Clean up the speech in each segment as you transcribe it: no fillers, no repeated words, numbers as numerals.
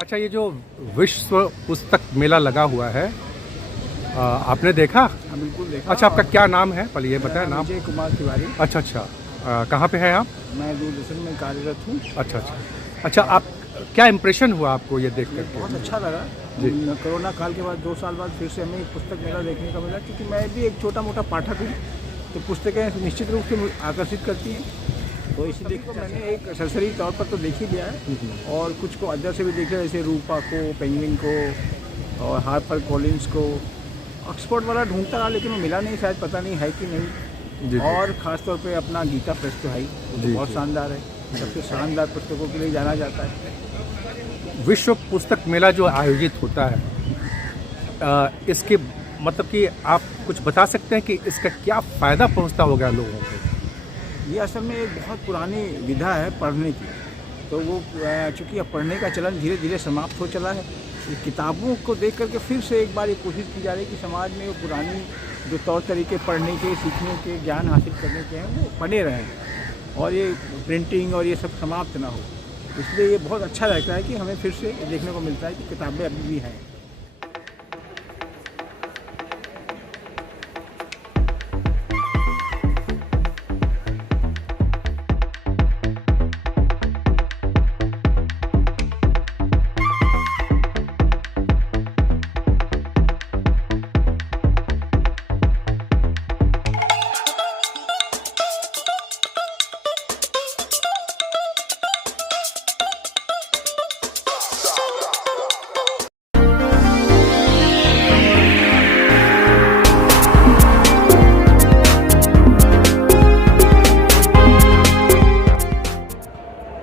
अच्छा, ये जो विश्व पुस्तक मेला लगा हुआ है, आपने देखा? हाँ, बिल्कुल देखा। अच्छा, आपका क्या नाम है? पहले ये बताएं नाम। विजय कुमार तिवारी। अच्छा अच्छा, कहाँ पे है आप? मैं दूरदर्शन में कार्यरत हूँ। अच्छा अच्छा अच्छा, आप क्या इम्प्रेशन हुआ आपको ये देख करके? बहुत अच्छा लगा जी। कोरोना काल के बाद 2 साल बाद फिर से हमें पुस्तक मेला देखने का मिला, क्योंकि मैं भी एक छोटा मोटा पाठक हूँ, तो पुस्तकें निश्चित रूप से आकर्षित करती हैं। तो इसीलिए मैंने एक सरसरी तौर पर तो देख ही लिया है, और कुछ को अंदर से भी देखा, जैसे रूपा को, पेंगुइन को और हार्पर कॉलिंस को। ऑक्सफोर्ड वाला ढूंढता रहा लेकिन वो मिला नहीं, शायद पता नहीं है कि नहीं। जी। और ख़ास तौर पे अपना गीता प्रेस तो है ही, जी, बहुत जी। शानदार है, सबसे शानदार पुस्तकों के लिए जाना जाता है। विश्व पुस्तक मेला जो आयोजित होता है, इसके मतलब कि आप कुछ बता सकते हैं कि इसका क्या फ़ायदा पहुंचता होगा लोगों को? ये असल में एक बहुत पुरानी विधा है पढ़ने की, तो वो चूँकि अब पढ़ने का चलन धीरे धीरे समाप्त हो चला है। ये किताबों को देख करके फिर से एक बार ये कोशिश की जा रही है कि समाज में वो पुरानी जो तौर तरीके पढ़ने के, सीखने के, ज्ञान हासिल करने के हैं, वो बने रहें और ये प्रिंटिंग और ये सब समाप्त ना हो। इसलिए ये बहुत अच्छा लगता है कि हमें फिर से देखने को मिलता है कि किताबें अभी भी हैं।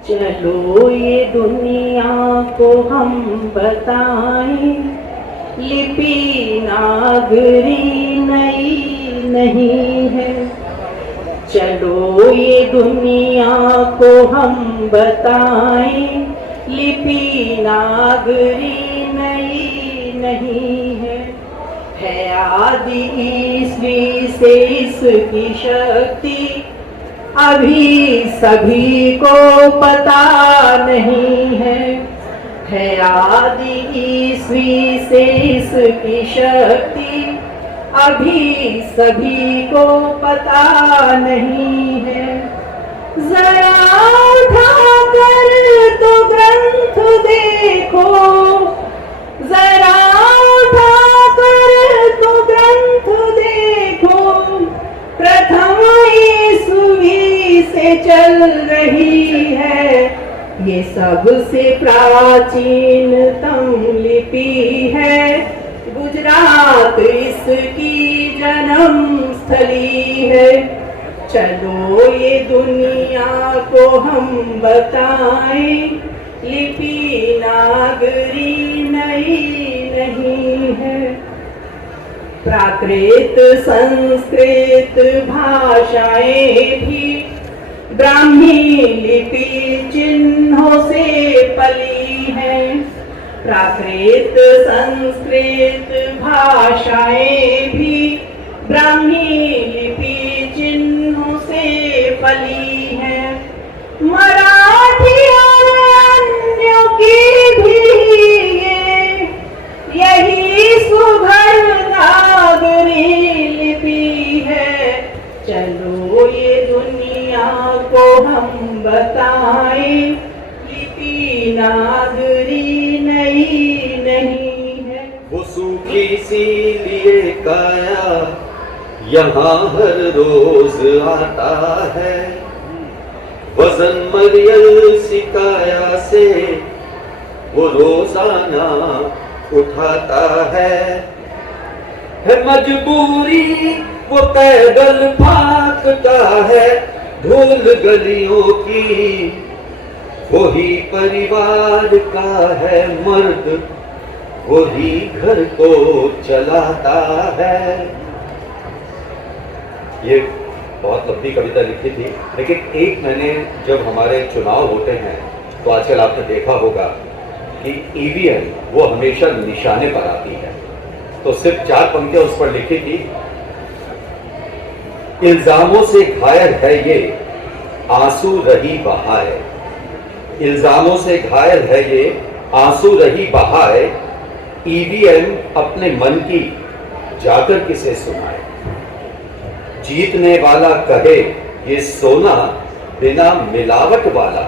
चलो ये दुनिया को हम बताएं, लिपि नागरी नई नहीं है। चलो ये दुनिया को हम बताएं, लिपि नागरी नई नहीं है आदि ईस्वी से इसकी शक्ति अभी सभी को पता नहीं है आदि ईस्वी से इसकी शक्ति अभी सभी को पता नहीं है। जरा उठाकर तो ग्रंथ देखो, जरा उठाकर तो ग्रंथ देखो, प्रथम ईस्वी से चल रही है ये सबसे प्राचीनतम लिपि है। गुजरात इसकी जन्म स्थली है। चलो ये दुनिया को हम बताएं, लिपि नागरी नई नहीं है। प्राकृत संस्कृत भाषाएं भी ब्राह्मी लिपि चिन्हों से पली हैं। प्राकृत संस्कृत भाषाएं भी ब्राह्मी लिपि चिन्हों से पली हैं। मराठी और अन्यों की भी यही सुघर नागरी लिपि है। चलो ये दुनिया को हम बताएं, लिपि नागरी नई नहीं है। वो सूखी सी लिए काया यहाँ हर रोज आता है, वजन मरियल सिकाया से वो रोजाना उठाता है मजबूरी वो पैदल भागता है। धूल गलियों की वही परिवार का है मर्द, वही घर को चलाता है। ये बहुत लंबी कविता लिखी थी, लेकिन एक मैंने जब हमारे चुनाव होते हैं तो आजकल आपने देखा होगा कि ईवीएम वो हमेशा निशाने पर आती है, तो सिर्फ 4 पंक्तियां उस पर लिखी थी। इल्जामों से घायल है ये आंसू रही बहाए, इल्जामों से घायल है ये आंसू रही बहाए, ईवीएम अपने मन की जाकर किसे सुनाए। जीतने वाला कहे ये सोना बिना मिलावट वाला,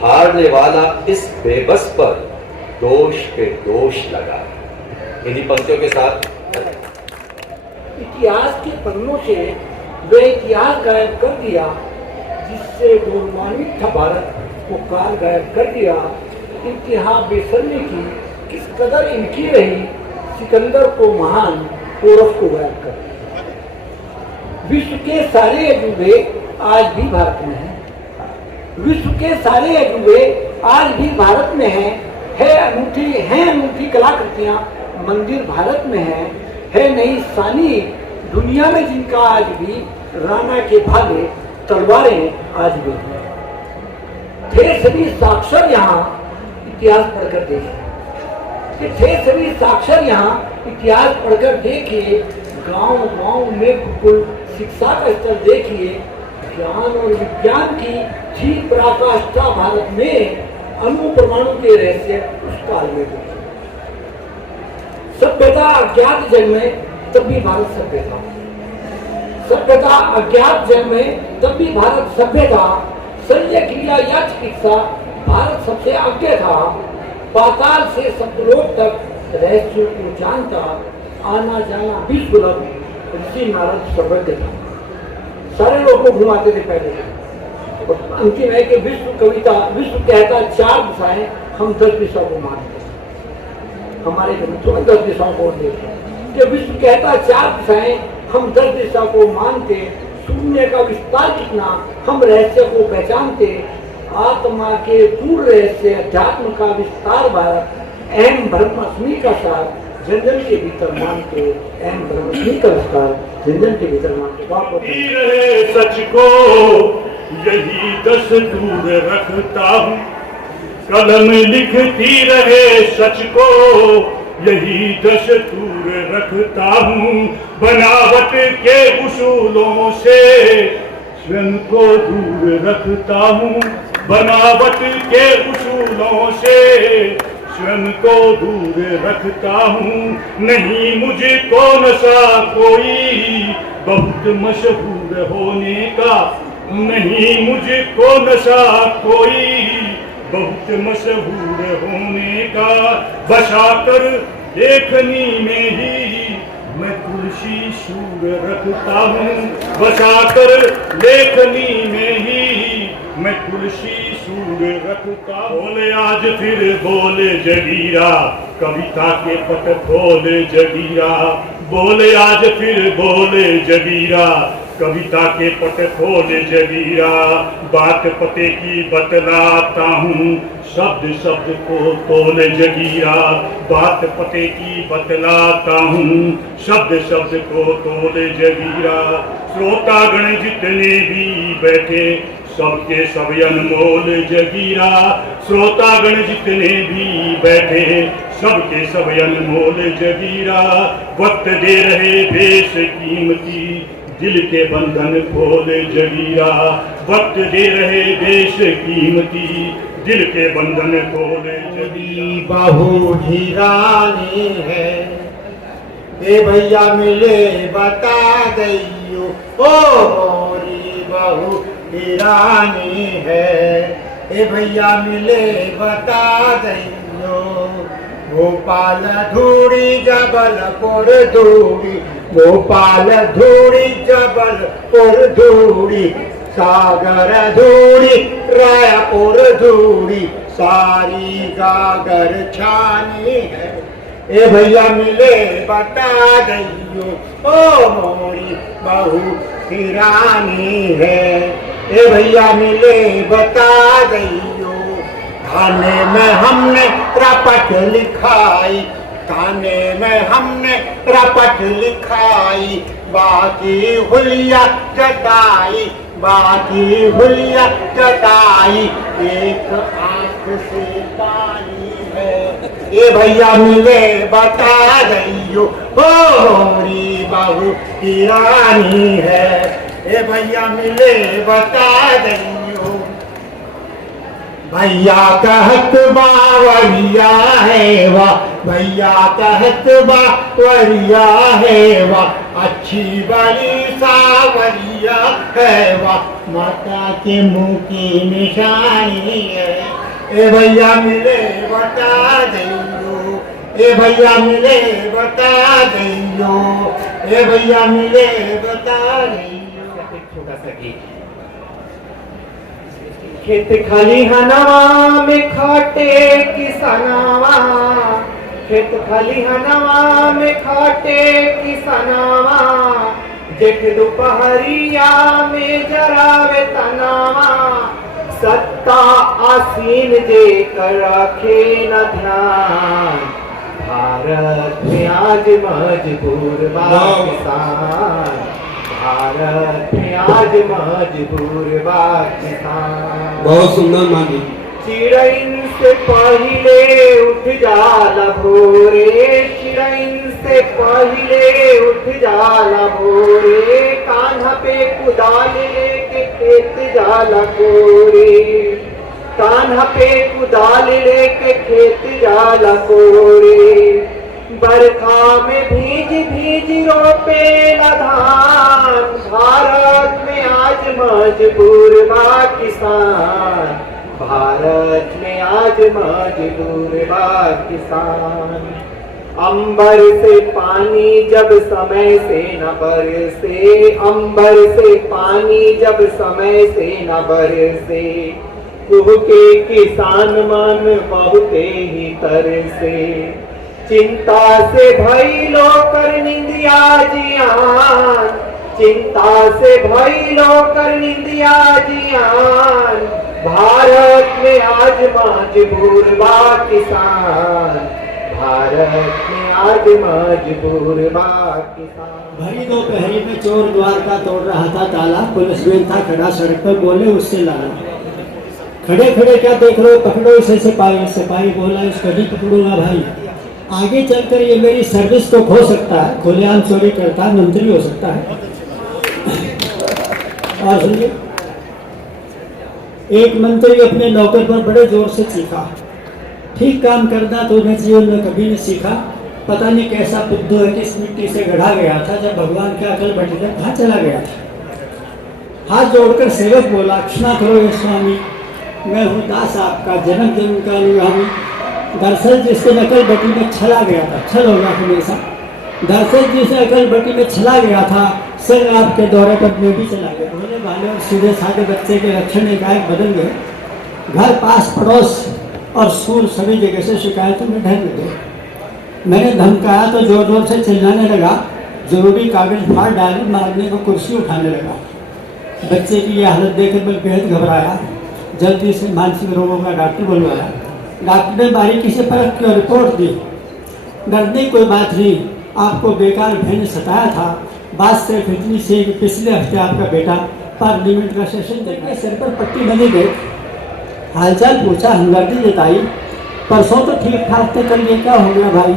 हारने वाला इस बेबस पर दोष पे दोष लगा। इन्हीं पंक्तियों के साथ इतिहास के पन्नों से वे इतिहास गायब कर दिया जिससे गौरवान्वित था भारत को काल गायब कर दिया। इंतहा बेसरने की किस कदर इनकी रही, सिकंदर को महान पौरव को गायब कर दिया। विश्व के सारे अजूबे आज भी भारत में हैं। विश्व के सारे अजूबे आज भी भारत में हैं। अनूठी कलाकृतियां मंदिर भारत में है नई सानी दुनिया में जिनका आज भी राणा के भाले तलवारें आज भी थे सभी साक्षर यहाँ इतिहास पढ़कर देखिए। थे सभी साक्षर यहाँ इतिहास पढ़कर देखिए। गांव गांव में बिल्कुल शिक्षा का स्तर देखिए। ज्ञान और विज्ञान की थी पराकाष्ठा भारत में, अणु परमाणु के रहस्य उस काल में देखिए। सभ्यता अज्ञात जग में तब भी भारत सभ्य था। सभ्यता अज्ञात जग में तब भी भारत सभ्य था। शल्य क्रिया या चिकित्सा भारत सबसे आगे था। पाताल से सप्तलोक तक रहस्यों को जानता, आना जाना भी सुलभ, ऋषि नारद सर्वज्ञ था। सारे लोग को घुमाते थे पहले। और अंतिम है कि विश्व कहता 4 दिशाएं, हम 10 दिशा को मानते। हमारे ग्रंथों में 10 दिशाओं को देखें कि विश्व कहता 4 दिशाएं, हम 10 दिशा को मानते। शून्य का विस्तार कितना, हम रहस्य को पहचानते। आत्मा के पूर्ण रहस्य अध्यात्म का विस्तार भारत, अहम ब्रह्मास्मि का सार जन जन के भीतर मानते। अहम ब्रह्मास्मि का विस्तार जन जन के भीतर मानते। सच को यही दस्तूर रखता हूँ, कलम लिखती रहे सच को यही दस्तूर रखता हूँ। बनावट के उसूलों से स्वयं को दूर रखता हूँ। बनावट के उसूलों से स्वयं को दूर रखता हूँ। नहीं मुझको नशा कोई बहुत मशहूर होने का, नहीं मुझको नशा कोई बहुत मशहूर होने का। बसाकर लेखनी में ही मैं तुलसी सूर रखता हूँ। बसाकर लेखनी में ही मैं तुलसी सूर रखता। बोले आज फिर बोले जगीरा, कविता के पट खोले जगीरा। बोले आज फिर बोले जगीरा, कविता के पट खोले जगीरा। बात पते की बतलाता हूँ, शब्द शब्द को तोले जगीरा। बात पते की बतलाता हूँ, शब्द शब्द को तोले जगीरा। श्रोतागण जितने भी बैठे सबके सब अनमोल जगीरा। श्रोतागण जितने भी बैठे सबके सब अनमोल जगीरा। वक्त दे रहे देश कीमती, दिल के बंधन खोले जगीरा। वक्त दे रहे देश कीमती, दिल के बंधन खोले जगीरा। बहू धीरानी है, ए भैया मिले बता दैयो। ओ मोरी बहू धीरानी है, ए भैया मिले बता दैयो। भोपाल धूड़ी जबलपुर धूड़ी, भोपाल धूड़ी जबलपुर धूड़ी। सागर धूड़ी रायपुर धूड़ी, सारी गागर छानी है। ए भैया मिले बता दैयो, ओ मोरी बहू हिरानी है। ए भैया मिले बता दैयो। खाने में हमने रपट लिखाई, खाने में हमने रपट लिखाई। बाकी हुलिया जताई, बाकी हुलिया जताई। एक आंख से पानी है, ए भैया मिले बता दैयो। ओ मोरी बहू की रानी है, ए भैया मिले बता दैयो। भैया कहत बावरिया है वाह, भैया कहत बावरिया है वाह, अच्छी बड़ी सावरिया है वाह, माता के मुंह की निशानी है। ए भैया मिले बता दइयो, ए भैया मिले बता दइयो, ए भैया मिले बता दइयो। छोटा सा गीत। खेत खाली हनवा में खाटे किसनवा, खेत खाली हनवा में खाटे किसनवा, जेठ दोपहरिया में जरावे तनावा, सत्ता आसीन जे कर रखे न ध्यान, भारत में आज मजबूर बा किसान, भारत में आज मजबूर बा किसान। बहुत सुंदर मानी। चिड़ैन से पहिले उठ जाला भोरे, चिड़ैन से पहिले उठ जाला भोरे, कान्हा पे कुदाल लेके खेत जाला कोरे, कान्हा पे कुदाल लेके खेत जाला कोरे, बरखा में भीज भीज रोपे न धान, भारत में आज मजबूर बा किसान, भारत में आज मजबूर बा किसान। अंबर से पानी जब समय से न बरसे, अंबर से पानी जब समय से न बरसे, कुह के किसान मन बहुते ही तरसे, चिंता से भइलो कर निंदिया जियान, चिंता से भइलो कर निंदिया जियान, भारत में आज मजबूर बा किसान, भारत में आज मजबूर बा किसान। भरी दोपहरी में चोर द्वार का तोड़ रहा था ताला, पुलिसमैन था खड़ा सड़क पर, बोले उससे लाना, खड़े खड़े क्या देख रहे हो, पकड़ो इसे सिपाही। सिपाही बोला इसको नहीं पकड़ूंगा भाई, आगे चलकर ये मेरी सर्विस तो खो सकता है, खुलेआम चोरी करता है, मंत्री हो सकता है। और सुनिए, एक मंत्री अपने नौकर पर बड़े जोर से चीखा, ठीक काम करना तो उन्हें जीवन में कभी नहीं सीखा, पता नहीं कैसा बुद्धू है, किस मिट्टी से गढ़ा गया था, जब भगवान के अकल बटी तक कहाँ चला गया था। हाथ जोड़कर सेवक बोला, क्षमा करो ये स्वामी, मैं हूँ दास आपका, जन्म जन्म का अनुगामी। दरअसल जिसके अकल बटी में छला गया था, छल होगा हमेशा, दरअसल जिस अकल बटी में छला गया था, सिर आपके दौरे पर मैं भी चला गया। भोले भाले और सीधे साधे बच्चे के लक्षण एकाएक बदल गए, घर पास पड़ोस और स्कूल सभी जगह से शिकायतों में ढल गए। मैंने धमकाया तो जोर जोर से चिल्लाने लगा, जरूरी कागज फाड़ डाले, मारने को कुर्सी उठाने लगा। बच्चे की यह हालत देखकर मैं बेहद घबराया, जल्दी से मानसिक रोगों का डॉक्टर बुलवाया। डॉक्टर ने बारीकी से परख कर रिपोर्ट दी, डरने कोई बात नहीं, आपको बेकार भय ने सताया था, बात सिर्फ इतनी सी कि पिछले हफ्ते आपका बेटा पार्लियामेंट का सेशन देखने सिर पर पट्टी बनी गई। हालचाल पूछा, हमदर्दी जताई, परसों तो ठीक ठाक थे, कल ये क्या हो गया भाई।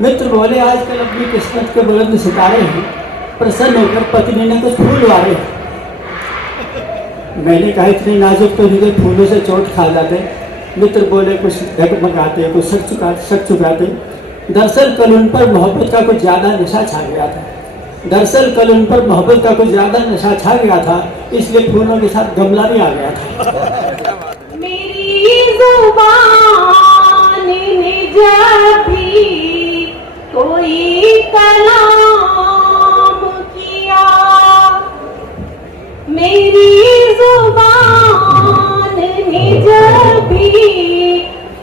मित्र बोले, आजकल अपनी किस्मत के बुलंद सितारे हैं, प्रसन्न होकर पत्नी ने कुछ फूल वारे। मैंने कहा, इतनी नाजुक तो मुझे फूलों से चोट खा जाते। मित्र बोले, कुछ ढकमकाते, कुछ सक चुकाते। दरअसल कल उन पर मोहब्बत का कुछ ज़्यादा नशा छा गया था, दरअसल कल उन पर मोहब्बत का कुछ ज़्यादा नशा छा गया था, इसलिए फूलों के साथ गमला भी आ गया था। मेरी ज़ुबान ने जब भी कोई कलाम किया, मेरी ज़ुबान ने जब भी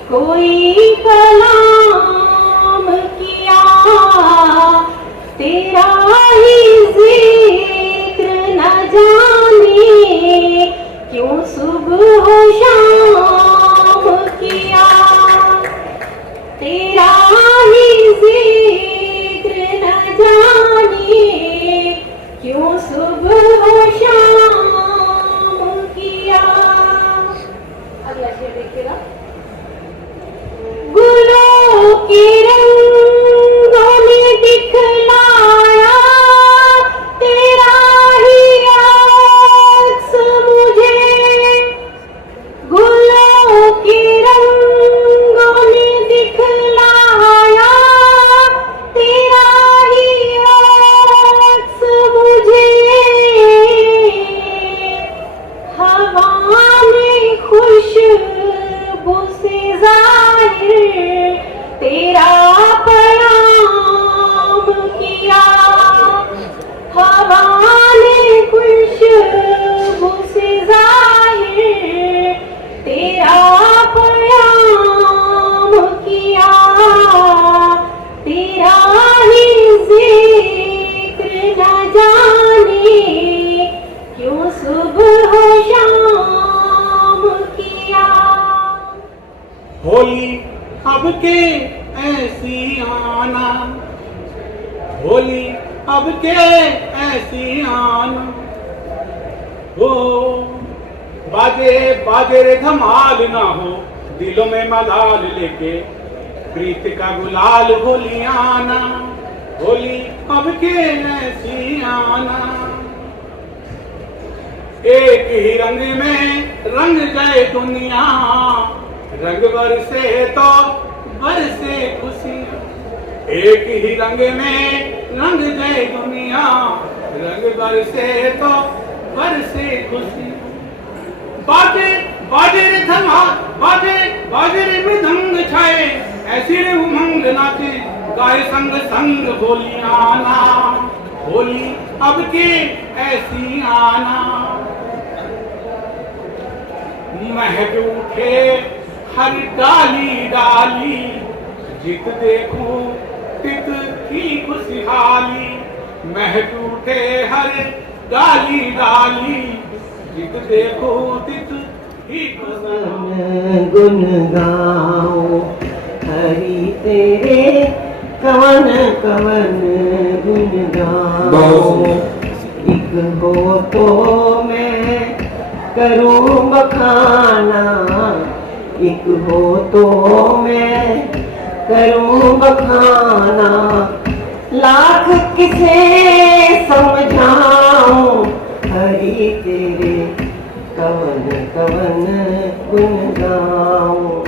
कोई कलाम किया, तेरा ही जिक्र न जाने क्यों सुबह शाम किया, तेरा ही जिक्र न जाने क्यों सुबह शाम किया। अगला शेर देखिएगा। गुलों के रंगों में दिखलाया तेरा ही अक्स मुझे, गुलों होली अब के ऐसी आना, होली अब के ऐसी आना, हो बाजे बाजे रे धमाल ना हो, दिलों में मलाल लेके प्रीत का गुलाल होली आना, होली अब के ऐसी आना। एक ही रंग में रंग गए दुनिया, रंग बरसे तो बरसे खुशियाँ। एक ही रंग में रंग गए दुनिया, रंग बरसे तो बरसे खुशियाँ। बाजे बाजे रे धमाल, बाजे बाजे रे मृदंग छाए, ऐसी रे उमंग नाचे गाए संग संग होली आना, होली अब के ऐसी आना। महक उठे हर डाली डाली, जित देखूं तित की खुशहाली। महक उठे हर डाली डाली, जित देखूं तित की खुशहाली। गुन गाओ हरि तेरे, कवन कवन गुन गाओ। एक हो तो मैं करूं बखाना, एक हो तो मैं करूं बखाना। लाख किसे समझाऊं हरि तेरे, कवन कवन गुन गाऊं।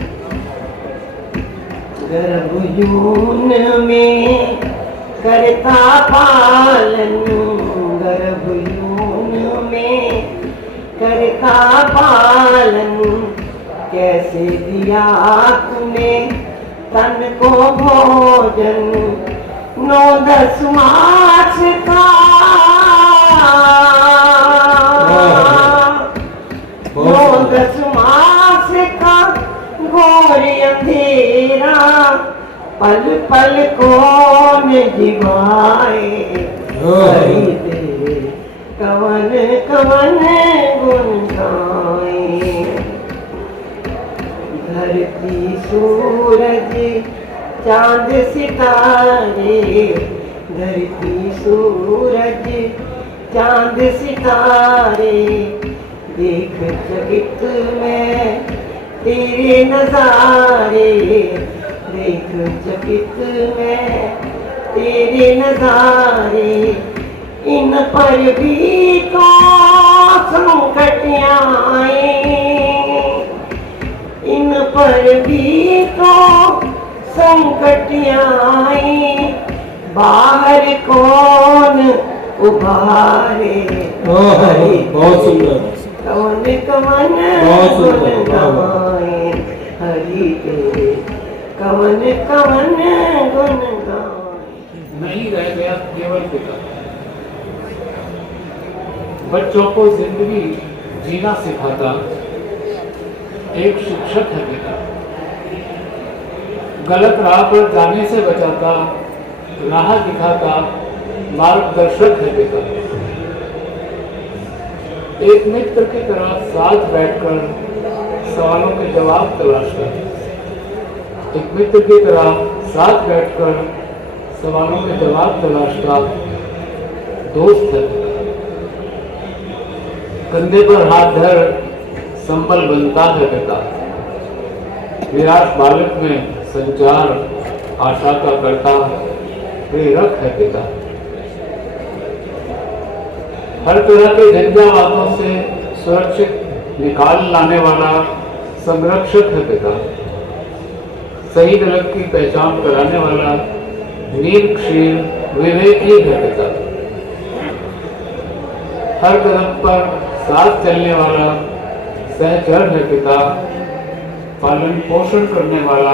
गर्भजून में करता पालन, गर्भजून में करता पालन। कैसे दिया तूने तन को भोजन, 9-10 मास का 9-10 मास का घोर अंधेरा, पल पल कौन जिवाए हरि तेरे, कवन कवन गुण गाए। धरती सूरज चांद सितारे, धरती सूरज चांद सितारे। देख जगत में तेरे नजारे, देख जगत में तेरे नजारे। इन पर भी तो संकट आए, इन पर भी तो संकट आए। बाहर कौन उभारे बहुत सुंदर, कौन कवन गुण गाए हरि तेरे, कवन कवन गुण गाए। नहीं रह गया केवल पिता, बच्चों को जिंदगी जीना सिखाता एक शिक्षक है पिता। गलत राह पर जाने से बचाता, राह दिखाता मार्गदर्शक है पिता। एक मित्र की तरह साथ बैठकर सवालों के जवाब तलाशता, एक मित्र की तरह साथ बैठकर सवालों के जवाब तलाशता दोस्त है। कंधे पर हाथ धर संबल बनता है पिता। विराट बालक में संचार आशा का करता प्रेरक है पिता। हर तरह के झंझावातों से सुरक्षित निकाल लाने वाला संरक्षक है पिता। सही गलत की पहचान कराने वाला वीर क्षीर विवेकी है पिता। हर कदम पर साथ चलने वाला सहचर है पिता। पालन पोषण करने वाला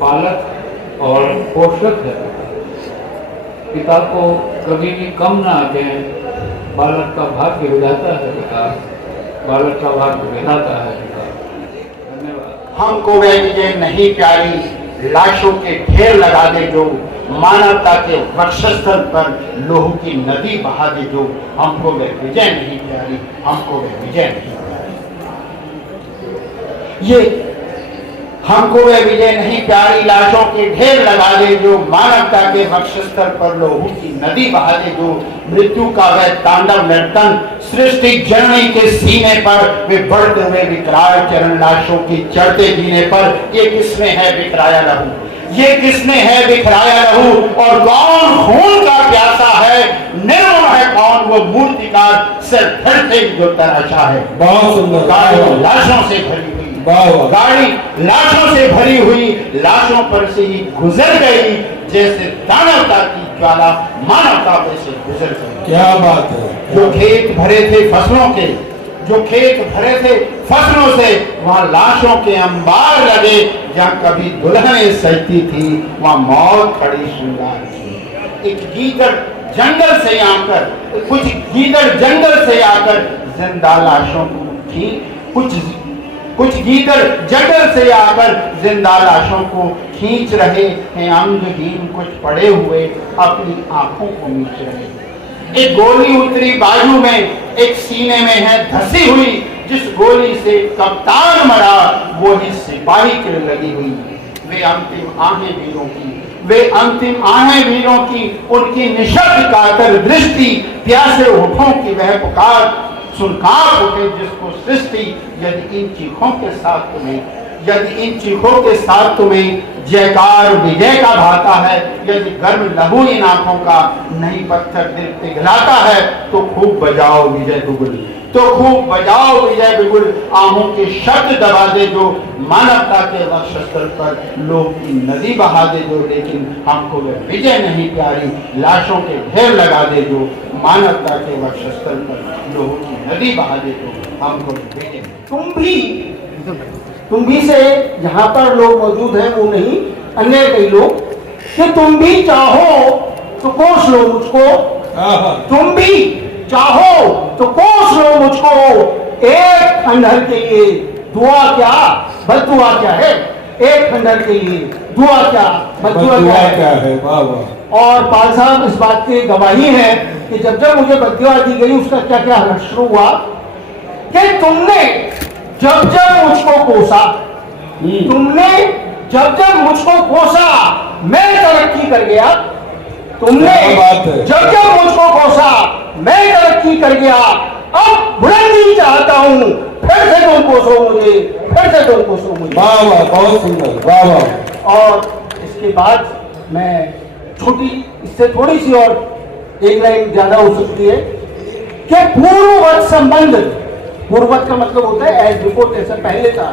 पालक और पोषक है। पिता को कभी भी कम ना आके बालक का भाग्य विधाता है पिता। बालक का भाग्य विधाता है पिता। धन्यवाद। हमको वह विजय नहीं प्यारी, लाशों के ढेर लगा दे जो, मानवता के वक्षस्थल पर लोह की नदी बहा दे जो। हमको वह विजय नहीं प्यारी, हमको वह विजय नहीं प्यारी। ये हमको वे विजय नहीं प्यारी, लाशों के ढेर लगा दे जो मानवता के वक्षस्थल पर लोहू की नदी बहा दे जो मृत्यु का वह तांडव नर्तन सृष्टि जननी के सीने पर वे बढ़ते हुए विकराल चरण लाशों की चढ़ते जीने पर ये किसने है बिखराया लहू, ये किसने है बिखराया लहू, और कौन खून का प्यासा है, निर्मम है कौन वो मूर्तिकार सिर धड़ से जो तराशा है। बहुत सुंदर। गाड़ी लाशों से भरी हुई, गाड़ी लाशों से भरी हुई, लाशों पर से ही गुजर गई जैसे दानवता की ज्वाला मानवता पर से गुजर गई। क्या बात है। जो खेत भरे थे फसलों के, जो खेत भरे थे फसलों से, वहाँ लाशों के अंबार लगे, जहाँ कभी दुल्हनें सजती थी वहाँ मौत खड़ी श्रृंगार थी। एक गीदड़ जंगल से आकर, कुछ गीदड़ जंगल से आकर जिंदा लाशों को थी, कुछ गीदड़ जंगल से आकर जिंदा लाशों को खींच रहे हैं, अंगहीन कुछ पड़े हुए अपनी आंखों को मीच रहे। एक गोली उतरी बाजू में, एक सीने में है धसी हुई, जिस गोली से कप्तान मरा वो ही सिपाही के लगी हुई। वे अंतिम आहें वीरों की, वे अंतिम आहें वीरों की, उनकी निशब्द कातर दृष्टि, प्यासे होठों की वह पुकार सुन कांप उठे जिसको सृष्टि। यदि इन चीखों के साथ तुम्हें, यदि इन चीखों के साथ तुम्हें जयकार विजय का भाता है, यदि गर्म लहू इन आंखों का नहीं पत्थर दिल पिघलाता है, तो खूब बजाओ विजय बिगुल, तो खूब बजाओ विजय बिगुल। आहों के शब्द दबा दे जो मानवता के वक्षस्थल पर लोह की नदी बहा दे जो, लेकिन हमको वह विजय नहीं प्यारी, लाशों के ढेर लगा दे जो मानवता के वक्षस्थल पर लोह की नदी बहा दे जो हमको विजय। तुम भी से यहाँ पर लोग मौजूद हैं, वो नहीं अन्य कई लोग, कि तुम भी चाहो तो कोस लो मुझको, तुम भी चाहो तो कोस लो मुझको, एक खंडहर के लिए दुआ क्या बद्दुआ क्या है, एक खंडहर के लिए दुआ क्या बद्दुआ क्या है। वाह वाह। और पाल साहब इस बात की गवाही है कि जब जब मुझे बद्दुआ दी गई उसका क्या क्या शुरू हुआ, कि तुमने जब जब मुझको कोसा, तुमने जब जब मुझको कोसा मैं तरक्की कर गया, तुमने जब जब मुझको कोसा मैं तरक्की कर गया, अब बुलंदी चाहता हूँ, फिर से तुम कोसो मुझे, फिर से तुम कोसो मुझे। वाह वाह, बहुत सुंदर, वाह वाह। और इसके बाद मैं छोटी, इससे थोड़ी सी और एक लाइन ज्यादा हो सकती है कि पूर्ववत संबंध, पूर्ववत का मतलब होता है एज बिफोर, जैसे पहले था,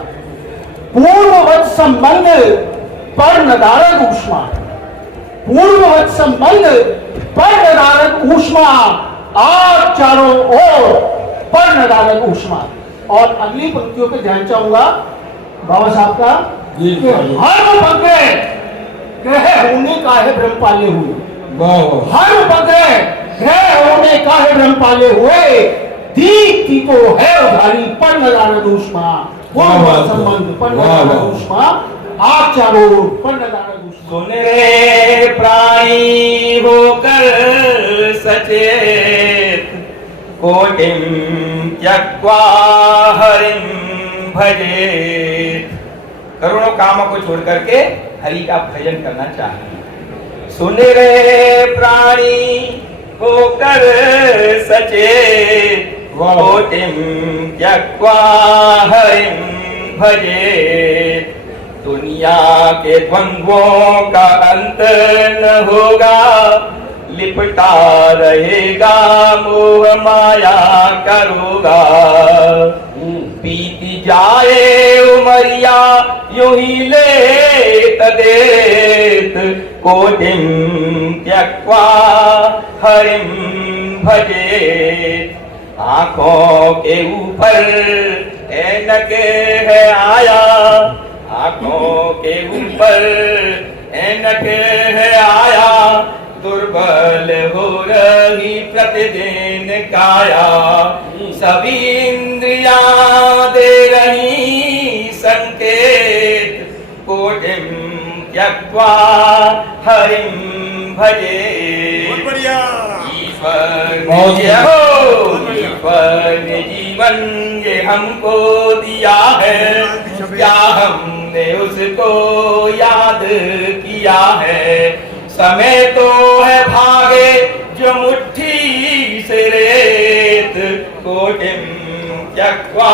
पूर्ववत संबंध पर नदारद ऊष्मा, पूर्ववत संबंध पर नदारद ऊष्मा, आप चारों ओर पर नदारद ऊष्मा। और अगली पंक्तियों पे ध्यान चाहूंगा बाबा साहब का, कि हर बगैर ग्रह होने का है ब्रह्म पाले हुए, हर बगैर ग्रह होने का है ब्रह्म पाले हुए, दीप्ति तो है उधारी पर नदारद ऊष्मा, पूर्ववत संबंध पर नदारद ऊष्मा, आप चारों ओर पर नदारद ऊष्मा। सुन रे प्राणी होकर सचेत, कोटिम त्यक्त्वा हरिं भजेत। करोड़ों कामों को छोड़ करके हरि का भजन करना चाहिए। सुन रे प्राणी होकर सचेत, कोटिम त्यक्त्वा हरिं भजेत। दुनिया के द्वंद्वों का अंत न होगा, लिपटा रहेगा मोह माया का रोगा। बीती जाए उमरिया यूं ही लेत देत, कोटिम त्यक्त्वा हरिं भजेत। आंखों के ऊपर ऐनक है आया, आंखों के ऊपर ऐनक है आया, दुर्बल हो रही प्रतिदिन काया। सभी इंद्रियां दे रही संकेत, कोटिम त्यक्त्वा हरिं भजेत। ईश्वर ने जीवन ये हमको दिया है, क्या हम हमने उसको याद किया है। समय तो है भागे जो मुट्ठी से रेत, कोटिम त्यक्त्वा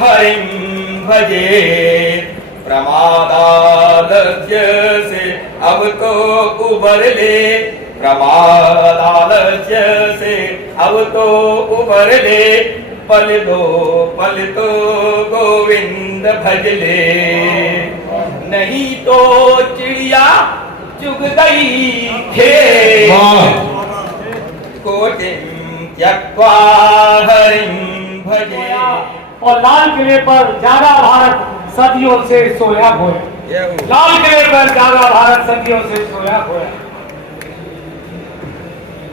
हरिं भजेत। प्रमादालस्य से अब तो उबर ले, प्रमादालस्य से अब तो उबर ले, पल तो गोविंद भज ले। नहीं तो चिड़िया चुग गई खेत, कोटिम त्यक्त्वा हरिं भजे। और लाल किले पर जागा भारत सदियों से सोया खोया। लाल किले पर जागा भारत सदियों से सोया खोया।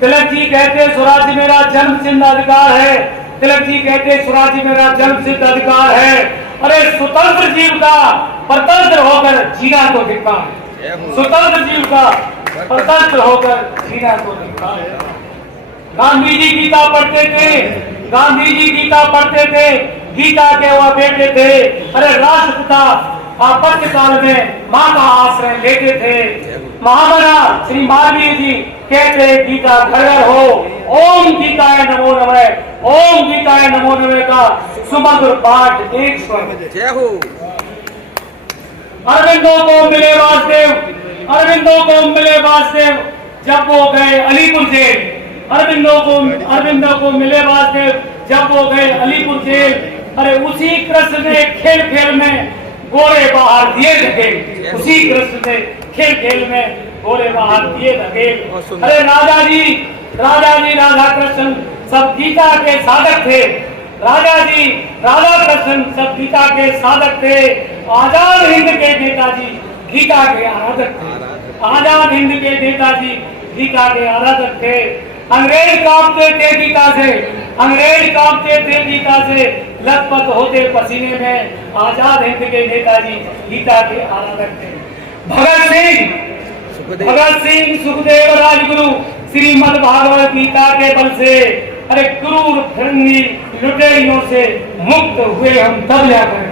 तिलक जी कहते स्वराज्य मेरा जन्म सिद्ध अधिकार है। तिलक जी कहते स्वराज्य मेरा जन्म सिद्ध अधिकार है। अरे स्वतंत्र जीव का परतंत्र होकर जीना तो धिक्कार है। स्वतंत्र जीव का परतंत्र होकर जीना तो धिक्कार है। गांधी जी गीता पढ़ते थे, गांधी जी गीता पढ़ते थे, गीता के वह बेटे थे। अरे राष्ट्रपिता आपत्तिकाल में माँ का आश्रय लेते थे। महामना श्री मालवीय जी कहते गीता घर घर हो। ओम गीताय नमो नमः, ओम गीताय नमो नमः का सुमधुर पाठ एक स्वर। जय हो। अरविंदों को मिले वासुदेव, अरविंदों को मिले वासुदेव जब वो गए अलीपुर जेल। अरविंदों को मिले वासुदेव जब वो गए अलीपुर जेल। अरे उसी कृष्ण ने खेल खेल में घोड़े बाहर दिए धकेल। उसी कृष्ण ने खेल खेल में घोड़े बाहर दिए धकेल। अरे राजा जी राधा कृष्ण सब गीता के साधक थे। राजा जी राधा कृष्ण सब गीता के साधक थे। आजाद हिंद के नेताजी गीता के आराधक थे। आजाद हिंद के नेताजी गीता के आराधक थे। अंग्रेज कांपते थे गीता से, अंग्रेज कांपते थे गीता से, लथपथ होते पसीने में। आजाद हिंद के नेताजी गीता के आराधक थे। भगत सिंह सुखदेव राजगुरु श्रीमद् भागवत गीता के बल से अरे क्रूर फिरंगी लुटेरियों से मुक्त हुए हम तब जाकर।